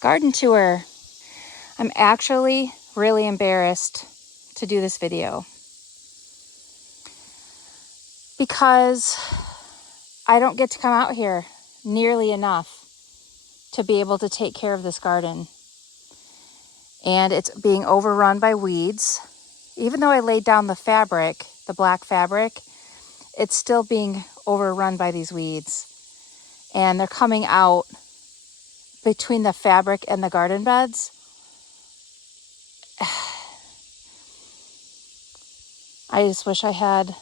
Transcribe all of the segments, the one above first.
garden tour. I'm actually really embarrassed to do this video because I don't get to come out here nearly enough to be able to take care of this garden. And it's being overrun by weeds. Even though I laid down the fabric, the black fabric, it's still being overrun by these weeds. And they're coming out between the fabric and the garden beds. I just wish I had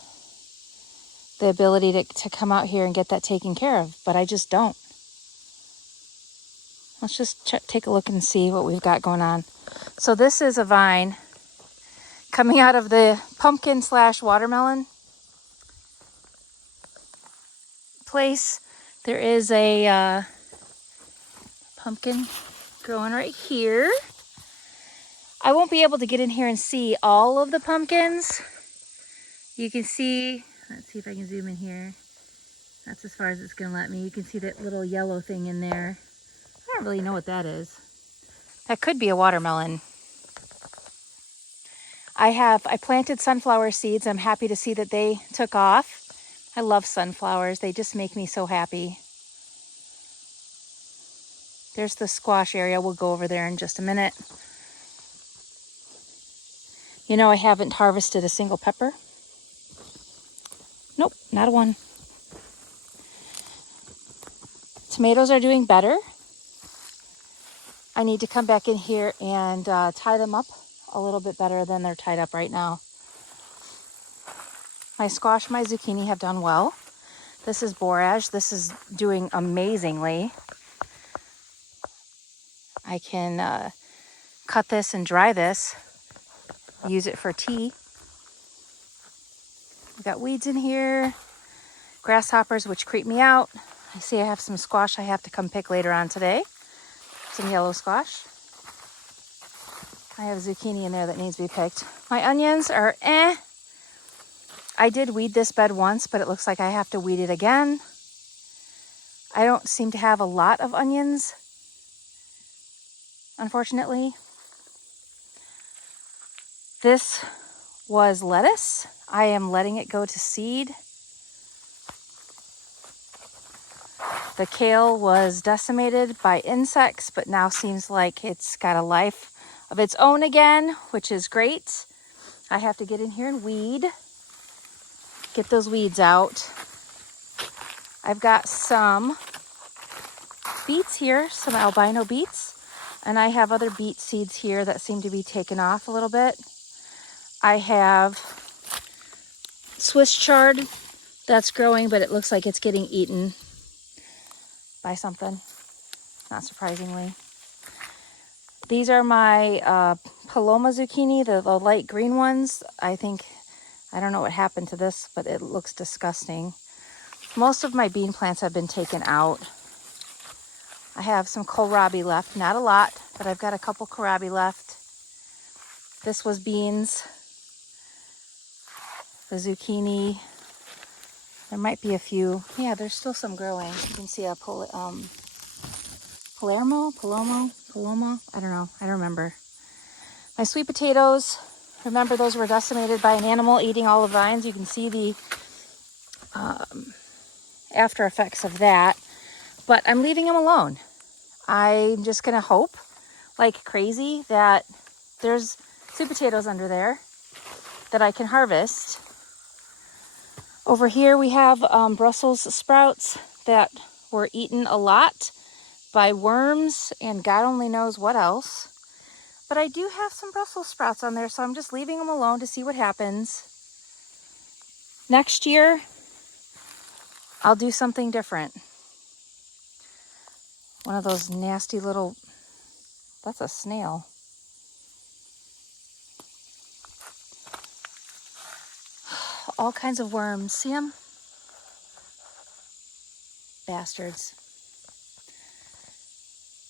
the ability to come out here and get that taken care of, but I just don't. Let's just take a look and see what we've got going on. So this is a vine coming out of the pumpkin / watermelon place. There is a pumpkin growing right here. I won't be able to get in here and see all of the pumpkins. You can see, let's see if I can zoom in here. That's as far as it's gonna let me. You can see that little yellow thing in there. I don't really know what that is. That could be a watermelon. I planted sunflower seeds. I'm happy to see that they took off. I love sunflowers. They just make me so happy. There's the squash area. We'll go over there in just a minute. You know, I haven't harvested a single pepper. Nope, not a one. Tomatoes are doing better. I need to come back in here and tie them up a little bit better than they're tied up right now. My squash, my zucchini have done well. This is borage. This is doing amazingly. I can cut this and dry this, use it for tea. We've got weeds in here, grasshoppers, which creep me out. I see I have some squash I have to come pick later on today. Some yellow squash. I have zucchini in there that needs to be picked. My onions are I did weed this bed once, but it looks like I have to weed it again. I don't seem to have a lot of onions, unfortunately. This was lettuce. I am letting it go to seed. The kale was decimated by insects, but now seems like it's got a life of its own again, which is great. I have to get in here and weed. Get those weeds out. I've got some beets here, some albino beets, and I have other beet seeds here that seem to be taken off a little bit. I have Swiss chard that's growing, but it looks like it's getting eaten by something, not surprisingly. These are my Paloma zucchini, the light green ones. I don't know what happened to this, but it looks disgusting. Most of my bean plants have been taken out. I have some kohlrabi left, not a lot, but I've got a couple kohlrabi left. This was beans. The zucchini. There might be a few. Yeah, there's still some growing. You can see a Paloma? I don't know. I don't remember. My sweet potatoes. Remember, those were decimated by an animal eating all the vines. You can see the after effects of that. But I'm leaving them alone. I'm just going to hope like crazy that there's sweet potatoes under there that I can harvest. Over here we have Brussels sprouts that were eaten a lot by worms and God only knows what else. But I do have some Brussels sprouts on there, so I'm just leaving them alone to see what happens. Next year, I'll do something different. One of those nasty little, that's a snail. All kinds of worms. See them? Bastards.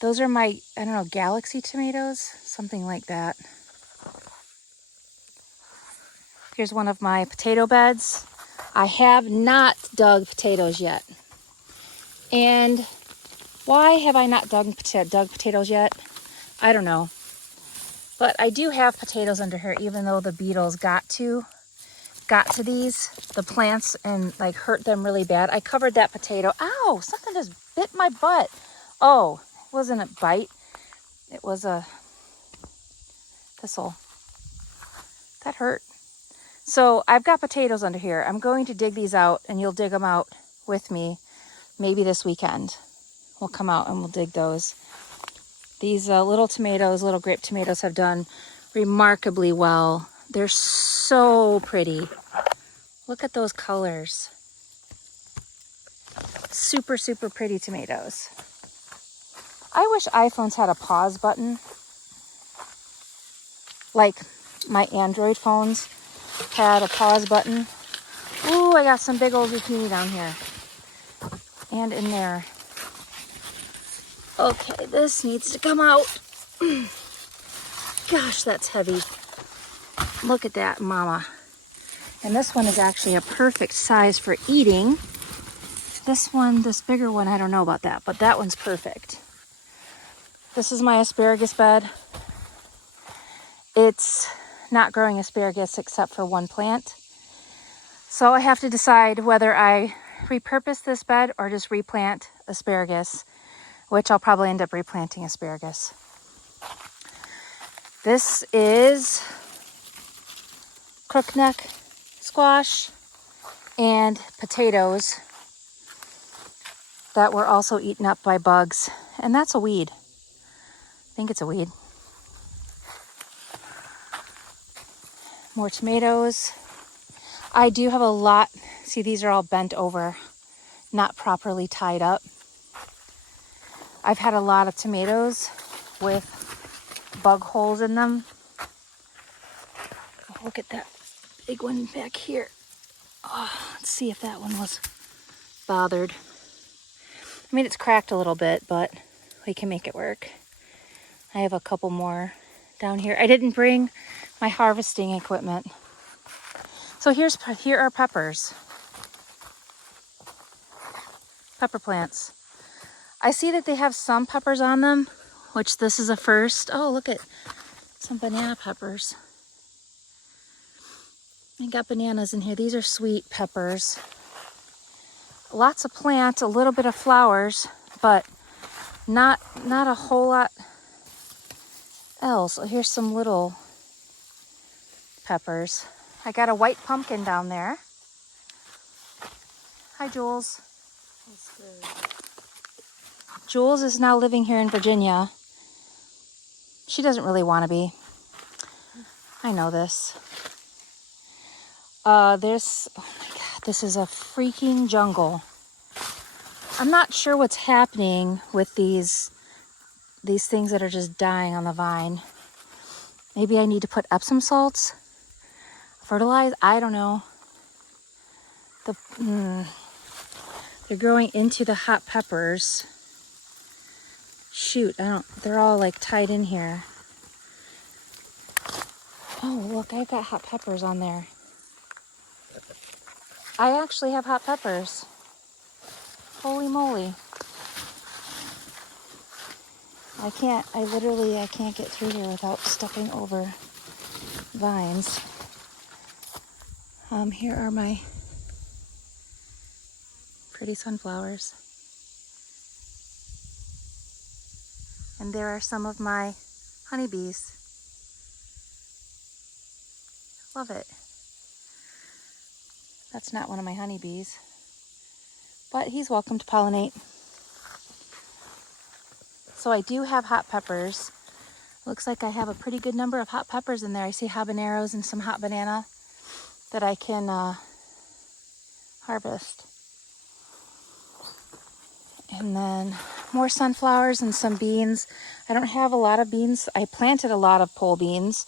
Those are my, I don't know, galaxy tomatoes, something like that. Here's one of my potato beds. I have not dug potatoes yet. And Why have I not dug potatoes yet? I don't know. But I do have potatoes under here, even though the beetles got to the plants and like hurt them really bad. I covered that potato. Ow, something just bit my butt. Oh, it wasn't a bite. It was a thistle. That hurt. So I've got potatoes under here. I'm going to dig these out, and you'll dig them out with me. Maybe this weekend we'll come out and we'll dig those. These little grape tomatoes have done remarkably well. They're so pretty. Look at those colors. Super, super pretty tomatoes. I wish iPhones had a pause button. Like my Android phones had a pause button. Ooh, I got some big old zucchini down here. And in there. Okay, this needs to come out. Gosh, that's heavy. Look at that, mama. And this one is actually a perfect size for eating. This bigger one, I don't know about that, but that one's perfect. This is my asparagus bed. It's not growing asparagus except for one plant. So I have to decide whether I repurpose this bed or just replant asparagus, which I'll probably end up replanting asparagus. This is crookneck squash and potatoes that were also eaten up by bugs. And that's a weed. I think it's a weed. More tomatoes. I do have a lot. See, these are all bent over, not properly tied up. I've had a lot of tomatoes with bug holes in them. Oh, look at that big one back here. Oh, let's see if that one was bothered. I mean, it's cracked a little bit, but we can make it work. I have a couple more down here. I didn't bring my harvesting equipment. So here are peppers. Pepper plants. I see that they have some peppers on them, which this is a first. Oh, look at some banana peppers. I got bananas in here. These are sweet peppers. Lots of plants, a little bit of flowers, but not a whole lot else. Oh, here's some little peppers. I got a white pumpkin down there. Hi, Jules. That's good. Jules is now living here in Virginia. She doesn't really want to be. I know this. Oh my God, this is a freaking jungle. I'm not sure what's happening with these things that are just dying on the vine. Maybe I need to put Epsom salts, fertilize. I don't know. They're growing into the hot peppers. Shoot, they're all like tied in here. Oh, look, I've got hot peppers on there. I actually have hot peppers. Holy moly. I can't get through here without stepping over vines. Here are my pretty sunflowers. And there are some of my honeybees. Love it. That's not one of my honeybees, but he's welcome to pollinate. So I do have hot peppers. Looks like I have a pretty good number of hot peppers in there. I see habaneros and some hot banana that I can harvest. And then more sunflowers and some beans. I don't have a lot of beans. I planted a lot of pole beans,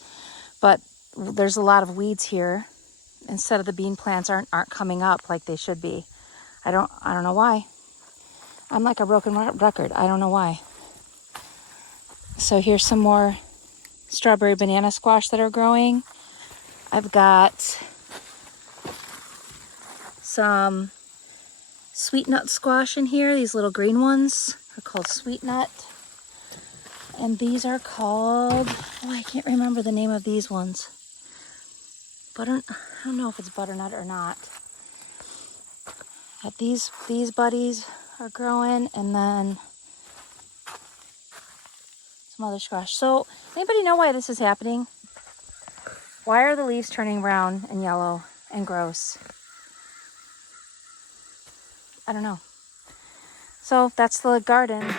but there's a lot of weeds here. Instead of the bean plants aren't coming up like they should be. I don't know why. I'm like a broken record. I don't know why. So here's some more strawberry banana squash that are growing. I've got some sweet nut squash in here, these little green ones. are called sweet nut. And these are called, oh, I can't remember the name of these ones. I don't know if it's butternut or not. But these buddies are growing, and then some other squash. So anybody know why this is happening? Why are the leaves turning brown and yellow and gross? I don't know. So that's the garden.